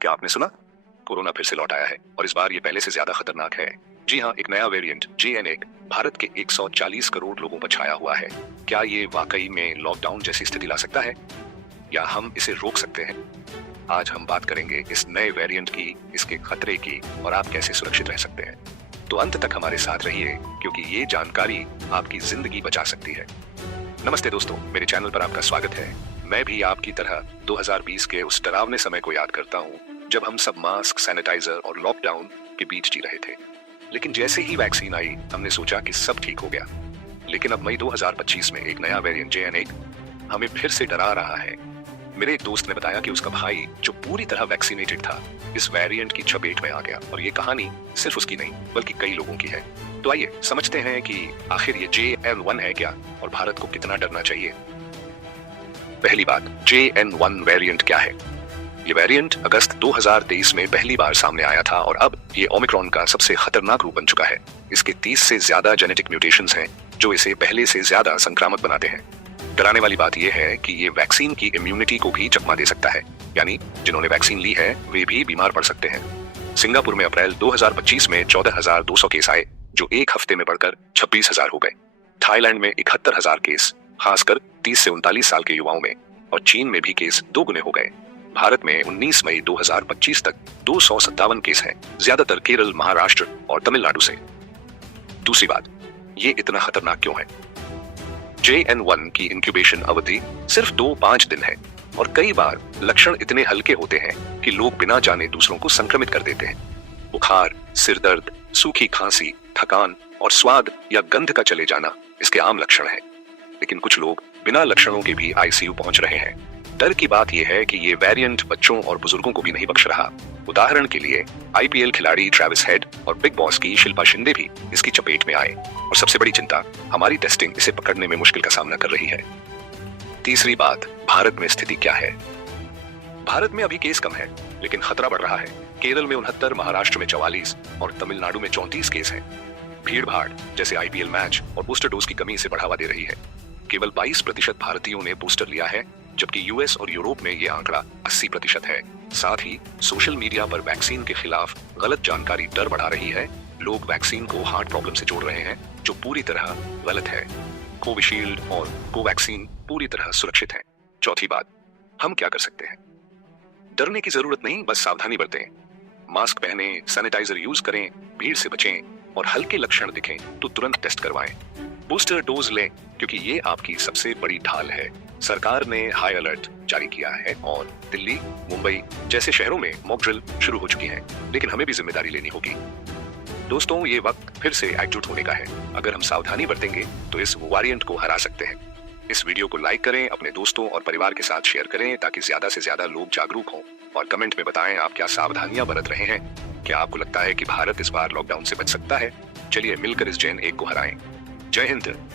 क्या आपने सुना? कोरोना फिर से लौट आया है और इस बार ये पहले से ज्यादा खतरनाक है। जी हाँ, एक नया वेरिएंट JN1 भारत के 140 करोड़ लोगों पर छाया हुआ है। क्या ये वाकई में लॉकडाउन जैसी स्थिति ला सकता है या हम इसे रोक सकते हैं? आज हम बात करेंगे इस नए वेरिएंट की, इसके खतरे की और आप कैसे सुरक्षित रह सकते हैं। तो अंत तक हमारे साथ रहिए क्योंकि ये जानकारी आपकी जिंदगी बचा सकती है। नमस्ते दोस्तों, मेरे चैनल पर आपका स्वागत है। मैं भी आपकी तरह 2020 के उस डरावने समय को याद करता हूँ जब हम सब मास्क, सैनिटाइजर और लॉकडाउन के बीच जी रहे थे। लेकिन जैसे ही वैक्सीन आई, हमने सोचा कि सब ठीक हो गया। लेकिन अब मई 2025 में एक नया वेरिएंट JN1 हमें फिर से डरा रहा है। मेरे एक दोस्त ने बताया कि उसका भाई, जो पूरी तरह वैक्सीनेटेड था, इस वेरिएंट की चपेट में आ गया और ये कहानी सिर्फ उसकी नहीं बल्कि कई लोगों की है। तो आइए समझते हैं कि आखिर ये JN1 है क्या और भारत को कितना डरना चाहिए। पहली बात, JN1 वेरिएंट क्या है? ये वेरिएंट अगस्त 2023 में पहली बार सामने आया था और अब ये ओमिक्रॉन का सबसे खतरनाक रूप बन चुका है। इसके 30 से ज्यादा जेनेटिक म्यूटेशंस हैं जो इसे पहले से ज्यादा संक्रामक बनाते हैं। डराने वाली बात यह है कि ये वैक्सीन की इम्यूनिटी को भी चकमा दे सकता है, यानी जिन्होंने वैक्सीन ली है वे भी बीमार पड़ सकते हैं। सिंगापुर में अप्रैल 2025 में 14,200 केस आए जो एक हफ्ते में बढ़कर 26,000 हो गए। थाईलैंड में 71,000 केस, खासकर 30 से 39 साल के युवाओं में, और चीन में भी केस 2 गुने हो गए। भारत में 19 मई 2025 तक 257 केस हैं, ज्यादातर केरल, महाराष्ट्र और तमिलनाडु से। दूसरी बात, ये इतना खतरनाक क्यों है? JN1 की इंक्यूबेशन अवधि सिर्फ 2-5 दिन है और कई बार लक्षण इतने हल्के होते हैं कि लोग बिना जाने दूसरों को संक्रमित कर देते हैं। बुखार, सिर दर्द, सूखी खांसी, थकान और स्वाद या गंध का चले जाना इसके आम लक्षण हैं। लेकिन कुछ लोग बिना लक्षणों के भी ICU पहुंच रहे हैं। डर की बात यह है कि ये वेरिएंट बच्चों और बुजुर्गों को भी नहीं बख्श रहा। उदाहरण के लिए IPL खिलाड़ी ट्रेविस हेड और बिग बॉस की शिल्पा शिंदे भी इसकी चपेट में आए। और सबसे बड़ी चिंता, हमारी टेस्टिंग इसे पकड़ने में मुश्किल का सामना कर रही है। तीसरी बात, भारत में स्थिति क्या है? भारत में अभी केस कम है लेकिन खतरा बढ़ रहा है। केरल में 69, महाराष्ट्र में 44 और तमिलनाडु में 34 केस हैं। भीड़ भाड़ जैसे IPL मैच और बूस्टर डोज की कमी इसे बढ़ावा दे रही है। केवल 22% भारतीयों ने बूस्टर लिया है, जबकि US और यूरोप में यह आंकड़ा 80% है। साथ ही सोशल मीडिया पर वैक्सीन के खिलाफ गलत जानकारी डर बढ़ा रही है। लोग वैक्सीन को हार्ट प्रॉब्लम से जोड़ रहे हैं, जो पूरी तरह गलत है। कोविशील्ड और कोवैक्सीन पूरी तरह सुरक्षित हैं। चौथी बात, हम क्या कर सकते हैं? डरने की जरूरत नहीं, बस सावधानी बरतें। मास्क पहने, सैनिटाइजर यूज करें, भीड़ से बचें और हल्के लक्षण दिखें तो तुरंत टेस्ट करवाएं। बूस्टर डोज लें क्योंकि ये आपकी सबसे बड़ी ढाल है। सरकार ने हाई अलर्ट जारी किया है और दिल्ली, मुंबई जैसे शहरों में मॉक ड्रिल शुरू हो चुकी है, लेकिन हमें भी जिम्मेदारी लेनी होगी। दोस्तों, ये वक्त फिर से एकजुट होने का है। अगर हम सावधानी बरतेंगे तो इस वेरिएंट को हरा सकते हैं। इस वीडियो को लाइक करें, अपने दोस्तों और परिवार के साथ शेयर करें ताकि ज्यादा से ज्यादा लोग जागरूक हों, और कमेंट में बताएं आप क्या सावधानियां बरत रहे हैं। क्या आपको लगता है कि भारत इस बार लॉकडाउन से बच सकता है? चलिए मिलकर इस JN1 को हराएं। जय हिंद।